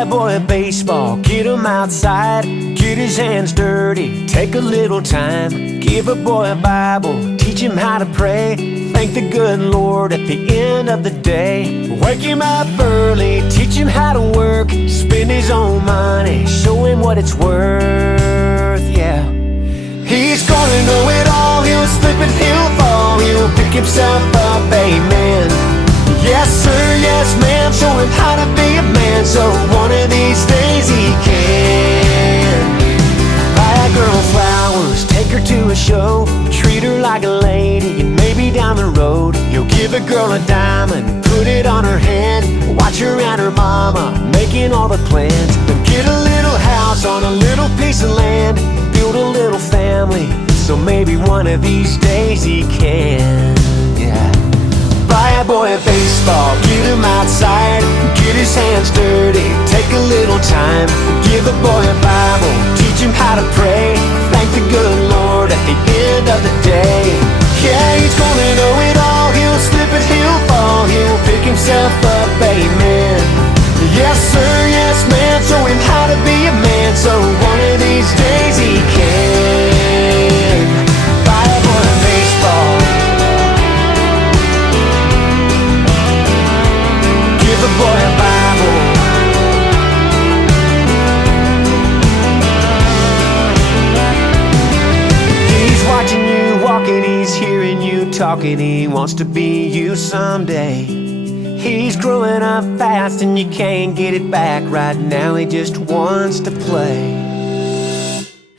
a boy a baseball, get him outside, get his hands dirty, take a little time. Give a boy a Bible, teach him how to pray, thank the good Lord at the end of the day. Wake him up early, teach him how to work, spend his own money, show him what it's worth, yeah. He's gonna know it all, he'll slip and he'll fall, he'll pick himself up, amen. Yes sir, yes ma'am, show him how to be a man, so one of these days he can. Buy a girl flowers, take her to a show, treat her like a lady, and maybe down the road you'll give a girl a diamond, put it on her hand, watch her and her mama making all the plans. Then get a little house on a little piece of land, build a little family, so maybe one of these days he can, yeah. Buy a boy a baseball, get him outside, get his hands dirty, take a little time. Give a boy a Bible, teach him how to pray, thank the good Lord at the end of the day. Yeah, he's gonna know it all, he'll slip and he'll fall, he'll pick himself up, amen. Yes sir, yes ma'am, show him how to be a man, so one of these days he can. Buy a boy a baseball, give a boy a Bible. He's watching you walking, he's hearing you talking, he wants to be you someday. He's growing up fast and you can't get it back right now, he just wants to play.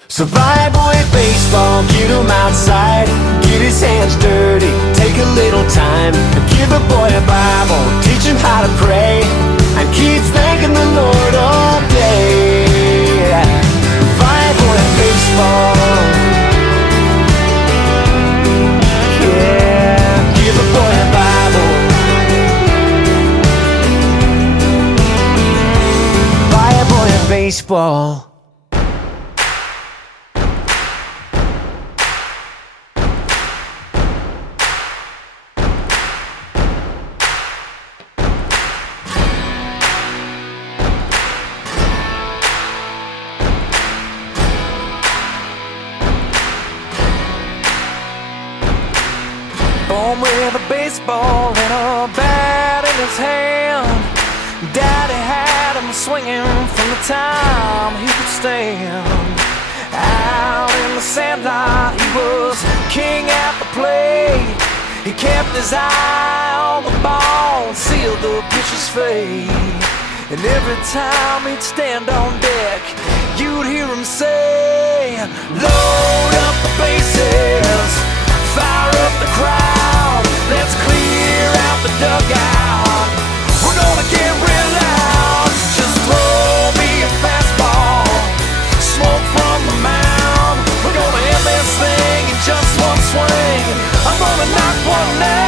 So buy a boy a baseball, get him outside, get his hands dirty, take a little time. Give a boy a Bible, teach him how to pray, and keep thanking the Lord all day. Buy a boy a baseball, yeah, give a boy a Bible. Buy a boy a baseball. Born with a baseball and a bat in his hand, Daddy had him swinging from the time he could stand. Out in the sandlot he was king at the plate. He kept his eye on the ball and sealed the pitcher's fate. And every time he'd stand on deck, you'd hear him say, load up the bases, fire up the crowd, let's clear out the dugout, we're gonna get real loud. Just throw me a fastball, smoke from the mound, we're gonna end this thing in just one swing, I'm gonna knock one down,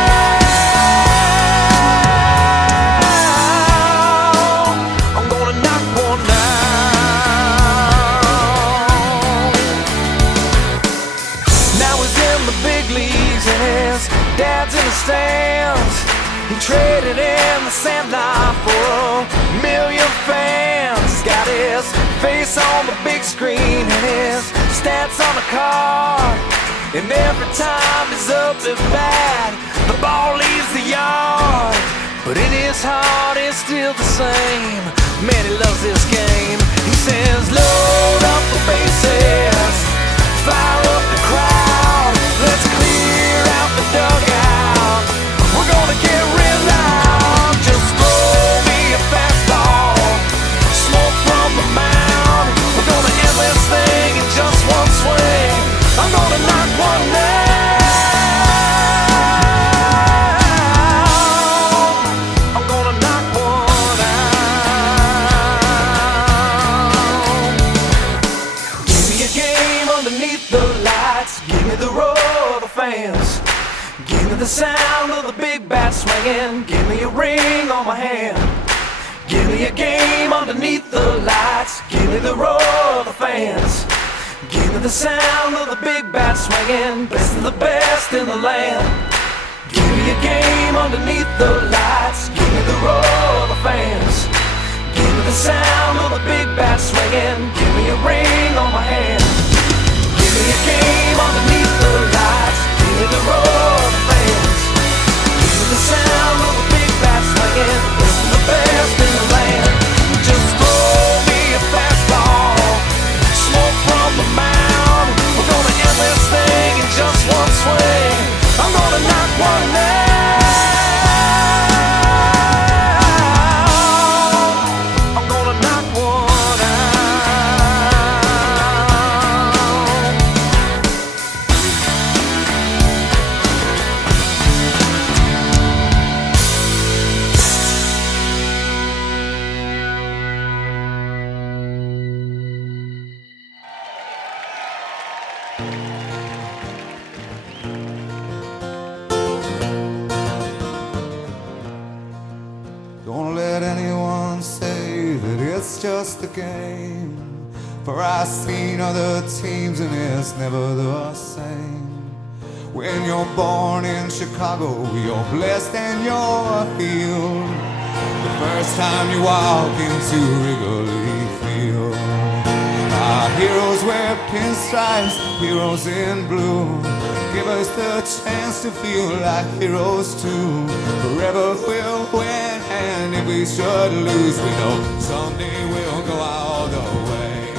I'm gonna knock one down. Now he's in the big leagues and his dad's in the stands. He traded in the sandlot for 1,000,000 fans. He's got his face on the big screen and his stats on the card. And every time he's up at bat, the ball leaves the yard. But in his heart it's still the same. Man, he loves this game. He says, load up the bases, fire up the crowd, let's clear out the dugout, we're gonna get real loud. Just throw me a fastball, smoke from the mound, we're gonna end this thing in just one swing, I'm gonna knock one down, I'm gonna knock one out. Give me a game underneath the lights, give me the roar of the fans, give me the sound of the big bat swinging, give me a ring on my hand. Give me a game underneath the lights, give me the roar of the fans, give me the sound of the big bat swinging, best of the best in the land. Give me a game underneath the lights, give me the roar of the fans, give me the sound swinging. Give me a ring on my hand. Give me a game underneath the lights. Give me the roar of the fans. Give me the sound of a big bat swinging. Listen the best in the land. Just throw me a fastball. Smoke from the mound. We're gonna end this thing in just one swing. I'm gonna knock one down. I'm gonna knock one out. Don't let anyone say that it's just a game, for I've seen other teams and it's never the same. When you're born in Chicago, you're blessed and you're healed the first time you walk into Wrigley Field. Our heroes wear pinstripes, heroes in blue. Give us the chance to feel like heroes too. Forever we'll win, and if we should lose, we know someday we'll go all the way.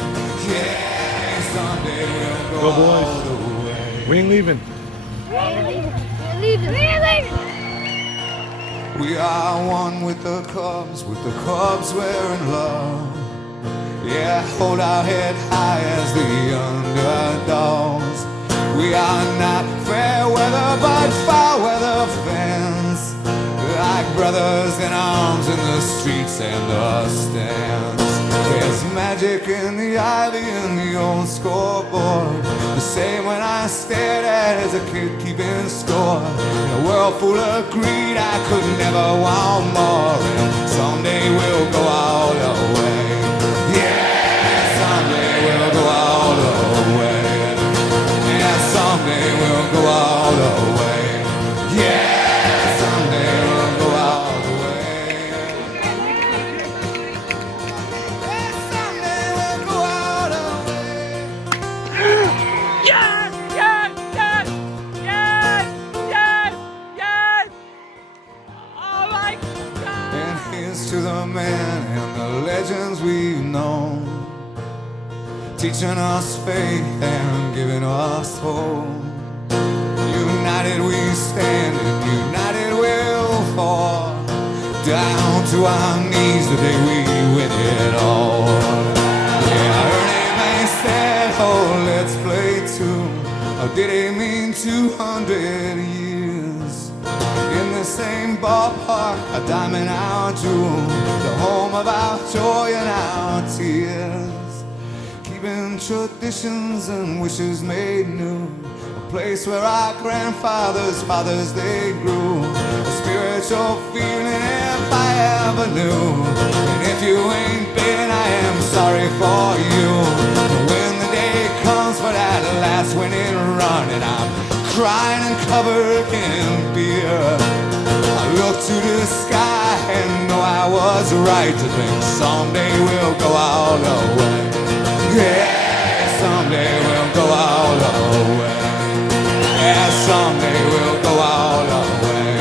Yeah, someday we'll go Go, boys. all the way. We ain't leaving. We are one with the Cubs we're in love. Yeah, hold our head high as the underdogs. We are not fair weather but foul weather fans, like brothers in arms in the streets and the stands. There's magic in the ivy and the old scoreboard, the same when I stared at as a kid keeping score. In a world full of greed I could never want more, and someday we'll go all the way. Yeah, someday we'll go all the way. Yeah, someday we'll go all the way. Yeah, someday we'll go all the way. Yeah, someday we'll go all the way. Yes! Yes! Yes! Yes! Yes! Yes! Oh my God! And here's to the men and the legends we've known, teaching us faith and giving us hope. United we stand and united we'll fall, down to our knees the day we win it all. Yeah, Ernie May said, oh, let's play two. Or did he mean 200 years? In the same ballpark, a diamond our jewel, the home of our joy and our tears. Keeping traditions and wishes made new, a place where our grandfathers' fathers they grew. A spiritual feeling if I ever knew. And if you ain't been, I am sorry for you. But when the day comes for that last winning run, and I'm crying and covered in beer, I look to the sky and know I was right to think someday we'll go all the way. Yeah, someday we'll go all the way. Yeah, someday we'll go all the way.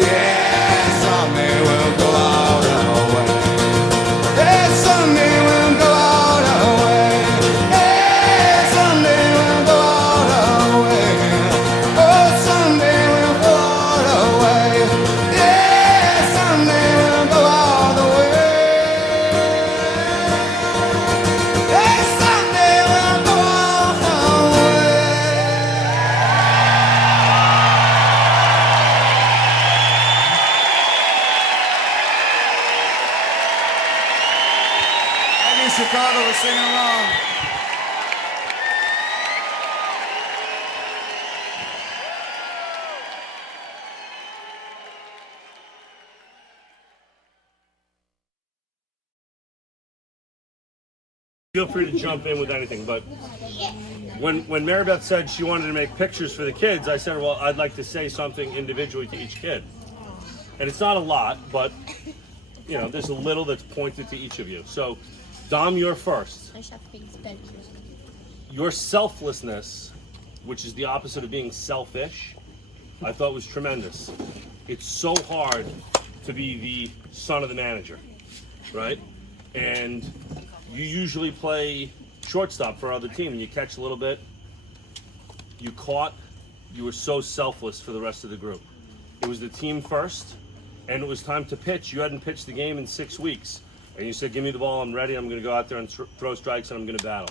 Yeah, someday we'll go all the way. Yeah, someday we'll go all the way. Yeah, someday we'll go all the way. Oh, someday we'll go all the way. Yeah, someday we'll go all the way. Yeah, someday we'll go all the way. Thank you, Chicago, for singing along. Feel free to jump in with anything, but when Mary Beth said she wanted to make pictures for the kids, I said, well, I'd like to say something individually to each kid. And it's not a lot, but you know, there's a little that's pointed to each of you. So Dom, you're first. Your selflessness, which is the opposite of being selfish, I thought was tremendous. It's so hard to be the son of the manager, right? And you usually play shortstop for our other team and you catch a little bit. You caught, you were so selfless for the rest of the group. It was the team first, and it was time to pitch. You hadn't pitched the game in 6 weeks. And you said, give me the ball, I'm ready, I'm gonna go out there and throw strikes and I'm gonna battle.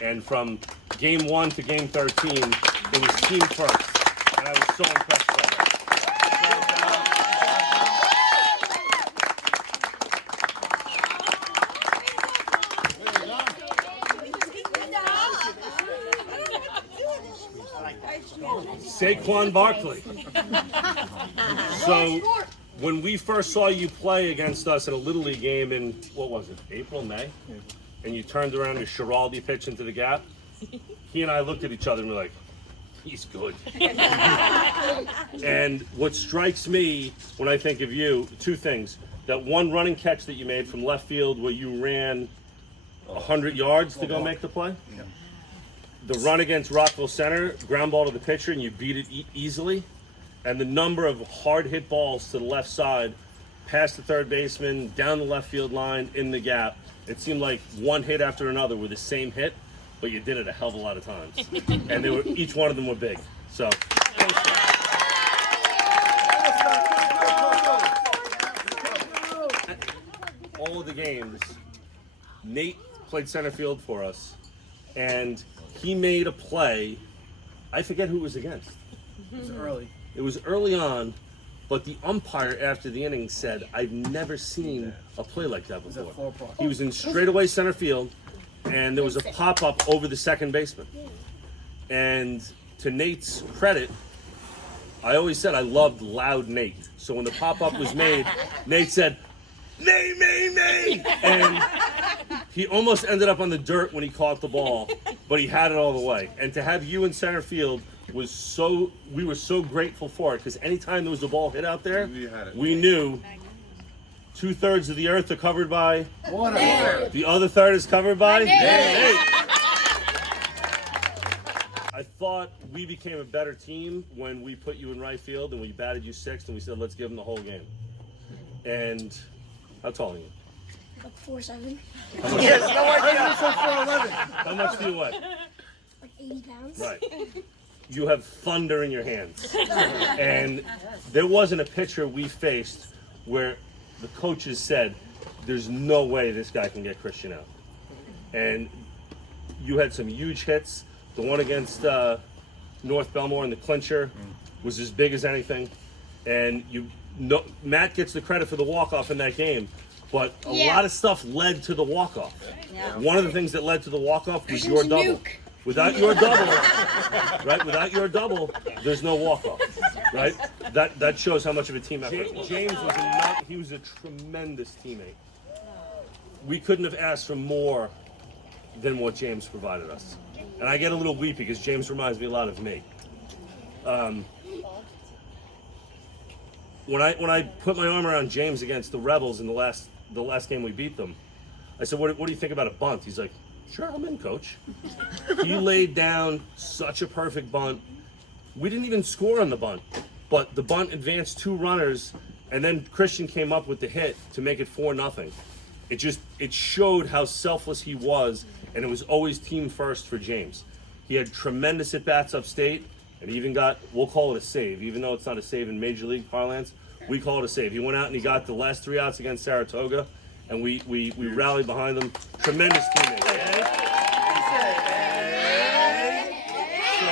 And from game 1 to game 13, it was team first. And I was so impressed by that. Saquon Barkley. So when we first saw you play against us in a Little League game in, what was it, April, May? And you turned around to Schiraldi pitch into the gap, he and I looked at each other and we're like, he's good. And what strikes me when I think of you, two things. That one running catch that you made from left field where you ran 100 yards to go make the play. The run against Rockville Center, ground ball to the pitcher, and you beat it easily. And the number of hard hit balls to the left side, past the third baseman, down the left field line, in the gap. It seemed like one hit after another were the same hit, but you did it a hell of a lot of times. And they were, each one of them were big. So, all of the games, Nate played center field for us, and he made a play. I forget who it was against. It was early on, but the umpire after the inning said, I've never seen a play like that before. He was in straightaway center field, and there was a pop-up over the second baseman. And to Nate's credit, I always said I loved loud Nate. So when the pop-up was made, Nate said, Nate, Nate, Nate! And he almost ended up on the dirt when he caught the ball, but he had it all the way. And to have you in center field was so, we were so grateful for it, because anytime there was a ball hit out there, we knew 2/3 of the earth are covered by water. The other third is covered by Nate. I thought we became a better team when we put you in right field and we batted you sixth and we said, let's give him the whole game. And how tall are you? Like 4'7". Yes, no idea. How much do you weigh? Like 80 pounds. Right. You have thunder in your hands. And there wasn't a pitcher we faced where the coaches said, there's no way this guy can get Christian out. And you had some huge hits. The one against North Belmore in the clincher was as big as anything. And Matt gets the credit for the walk-off in that game. But a lot of stuff led to the walk-off. Yeah. One of the things that led to the walk-off was your double. Nuke. Without your double, right? Without your double, there's no walk-off, right? That shows how much of a team effort. James was a tremendous teammate. We couldn't have asked for more than what James provided us. And I get a little weepy because James reminds me a lot of me. When I put my arm around James against the Rebels in the last game we beat them, I said, what do you think about a bunt? He's like, sure, I'm in, coach. He laid down such a perfect bunt. We didn't even score on the bunt, but the bunt advanced 2 runners, and then Christian came up with the hit to make it 4-0. It showed how selfless he was, and it was always team first for James. He had tremendous at-bats upstate, and he even got, we'll call it a save, even though it's not a save in Major League parlance, we call it a save. He went out and he got the last 3 outs against Saratoga, and we rallied behind them. Tremendous teammate. So,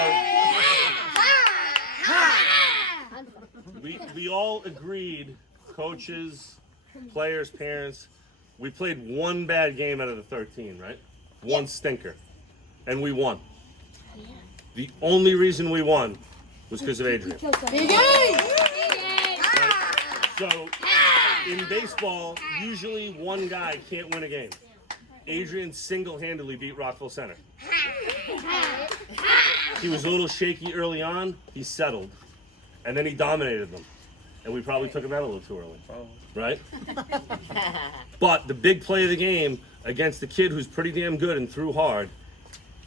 we all agreed, coaches, players, parents, we played one bad game out of the 13, right? One stinker. And we won. The only reason we won was because of Adrian. So, in baseball, usually one guy can't win a game. Adrian single-handedly beat Rockville Center. He was a little shaky early on. He settled. And then he dominated them. And we probably took him out a little too early. Right? But the big play of the game, against a kid who's pretty damn good and threw hard.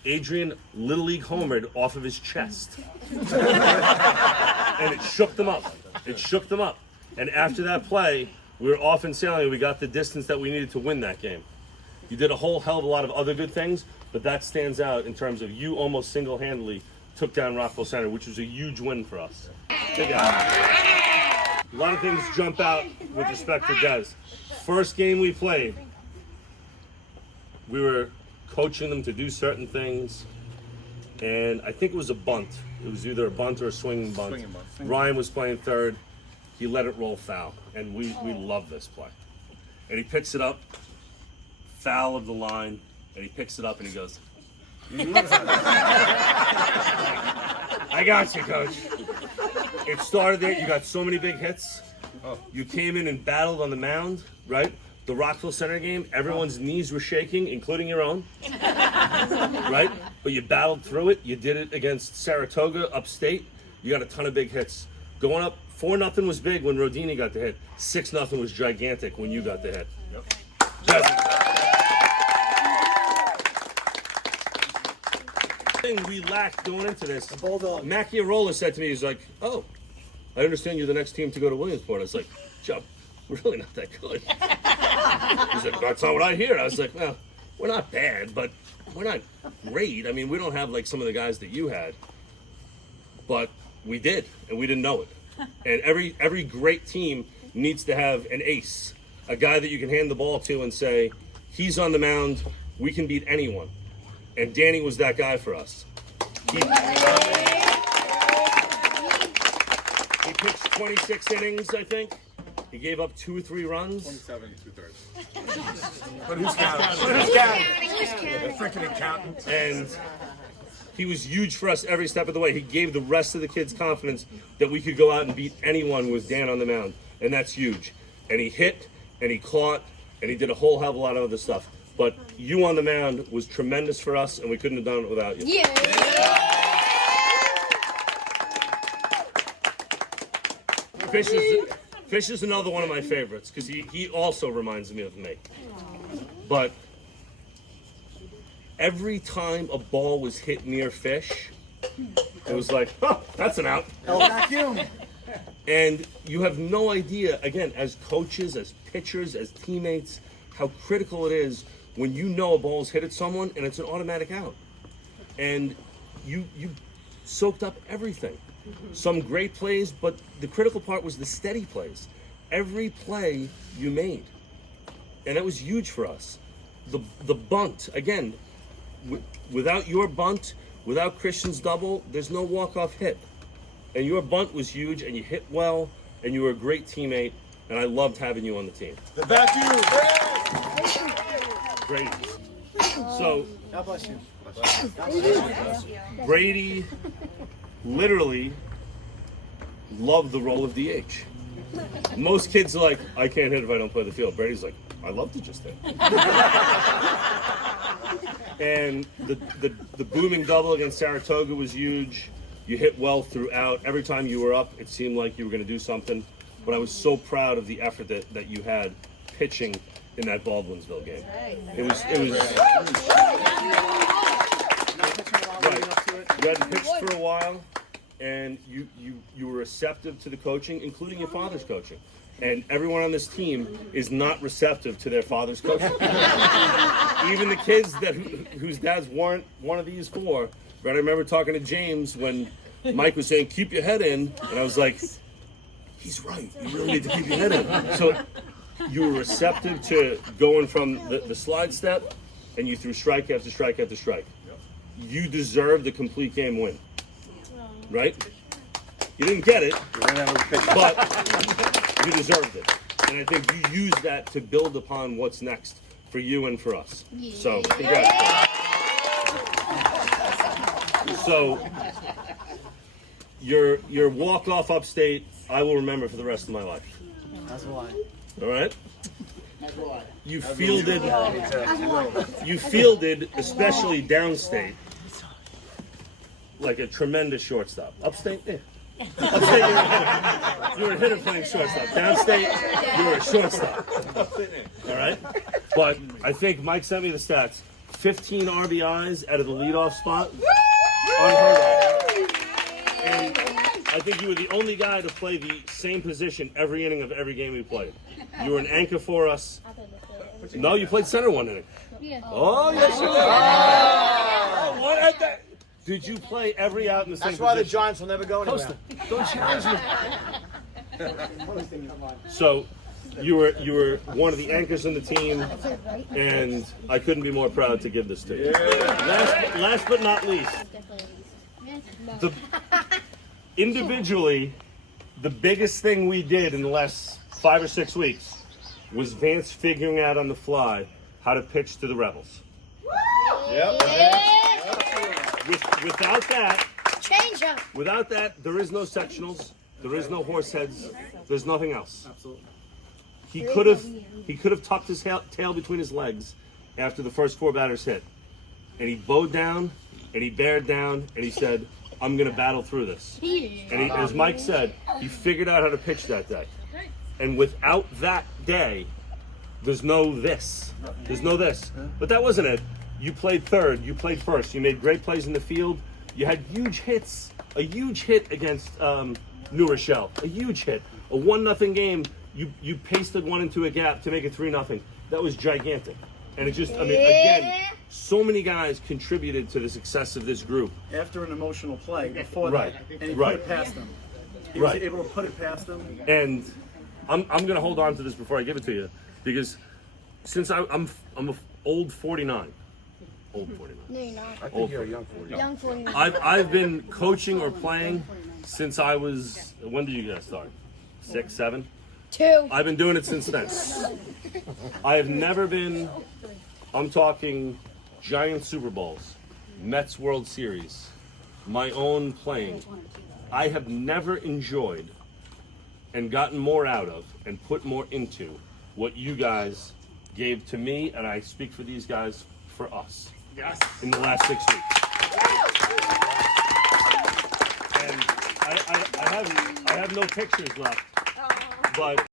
Adrian Little League homered off of his chest. And it shook them up. It shook them up. And after that play, we were off and sailing. We got the distance that we needed to win that game. You did a whole hell of a lot of other good things, but that stands out in terms of you almost single-handedly took down Rockville Center, which was a huge win for us. A lot of things jump out with respect to Des. First game we played, we were coaching them to do certain things, and I think it was a bunt. It was either a bunt or a swinging bunt. Ryan was playing third. He let it roll foul, and we love this play. And he picks it up, foul of the line, and he picks it up and he goes, I got you, coach. It started there. You got so many big hits. You came in and battled on the mound, right? The Rockville Center game, everyone's knees were shaking, including your own, right? But you battled through it. You did it against Saratoga upstate. You got a ton of big hits. Going up 4-0 was big when Rodini got the hit. 6-0 was gigantic when you got the hit. Thing we lacked going into this. Macchiarola said to me, he's like, "Oh, I understand you're the next team to go to Williamsport." I was like, "Chubb, we're really not that good." He's like, "That's not what I hear." I was like, "Well, we're not bad, but we're not great. I mean, we don't have like some of the guys that you had, but we did, and we didn't know it. And every great team needs to have an ace, a guy that you can hand the ball to and say, he's on the mound, we can beat anyone." And Danny was that guy for us. He pitched 26 innings, I think. He gave up 2 or 3 runs. 27 2/3. But who's counting? Freaking accountant. And he was huge for us every step of the way. He gave the rest of the kids confidence that we could go out and beat anyone with Dan on the mound. And that's huge. And he hit, and he caught, and he did a whole hell of a lot of other stuff. But you on the mound was tremendous for us, and we couldn't have done it without you. Yeah. Fish is another one of my favorites because he also reminds me of me. But every time a ball was hit near Fish, it was like, oh, that's an out. And you have no idea, again, as coaches, as pitchers, as teammates, how critical it is when you know a ball's hit at someone and it's an automatic out. And you soaked up everything. Some great plays, but the critical part was the steady plays. Every play you made. And that was huge for us. The bunt, again, without your bunt, without Christian's double, there's no walk-off hit. And your bunt was huge, and you hit well, and you were a great teammate, and I loved having you on the team. The vacuum. Brady. So, God bless you. Brady literally loved the role of DH. Most kids are like, I can't hit if I don't play the field. Brady's like, I love to just hit. And the booming double against Saratoga was huge. You hit well throughout. Every time you were up, it seemed like you were going to do something. But I was so proud of the effort that you had pitching in that Baldwinsville game. It was right. You had to pitch for a while, and you were receptive to the coaching, including your father's coaching. And everyone on this team is not receptive to their father's coaching. Even the kids whose dads weren't one of these four. Right? I remember talking to James when Mike was saying, keep your head in. And I was like, he's right. You really need to keep your head in. So you were receptive to going from the slide step, and you threw strike after strike after strike. You deserved the complete game win. Right? You didn't get it, but you deserved it. And I think you used that to build upon what's next for you and for us. So, congrats. So, your walk-off upstate, I will remember for the rest of my life. That's why. All right? You fielded, especially downstate, like a tremendous shortstop. Upstate, Upstate, you were a hitter playing shortstop. Downstate, you were a shortstop. All right? But I think Mike sent me the stats. 15 RBIs out of the leadoff spot. Unheard of. And I think you were the only guy to play the same position every inning of every game we played. You were an anchor for us. No, you played center one inning. Yeah. Oh, yes, you did. Oh, what at that? Did you play every out in the same That's why the position? Giants will never go anywhere. Don't challenge me. So, you were one of the anchors on the team, and I couldn't be more proud to give this to you. Last but not least, individually, the biggest thing we did in the last 5 or 6 weeks was Vance figuring out on the fly how to pitch to the Rebels. Without that, Change up. without that, there is no sectionals, there is no horse heads, there's nothing else. Absolutely. He could have tucked his tail between his legs after the first 4 batters hit, and he bowed down, and he bared down, and he said, "I'm going to battle through this." And as Mike said, he figured out how to pitch that day. And without that day, there's no this. There's no this. But that wasn't it. You played third. You played first. You made great plays in the field. You had huge hits. A huge hit against New Rochelle. A huge hit. A 1-0 game. You pasted one into a gap to make it 3-0. That was gigantic. And it just, I mean, again, so many guys contributed to the success of this group. After an emotional play, before Right. that, and he Right. put it past them. He Right. was able to put it past them. And I'm going to hold on to this before I give it to you, because since I'm a old 49. Old 49. No, you're not. I think you're a young 40. Young 49. I've been coaching or playing since I was, when did you guys start? 6, 7? 2. I've been doing it since then. I have never been, I'm talking Giant Super Bowls, Mets World Series, my own playing. I have never enjoyed and gotten more out of and put more into what you guys gave to me, and I speak for these guys, for us, in the last 6 weeks. And I have no pictures left, but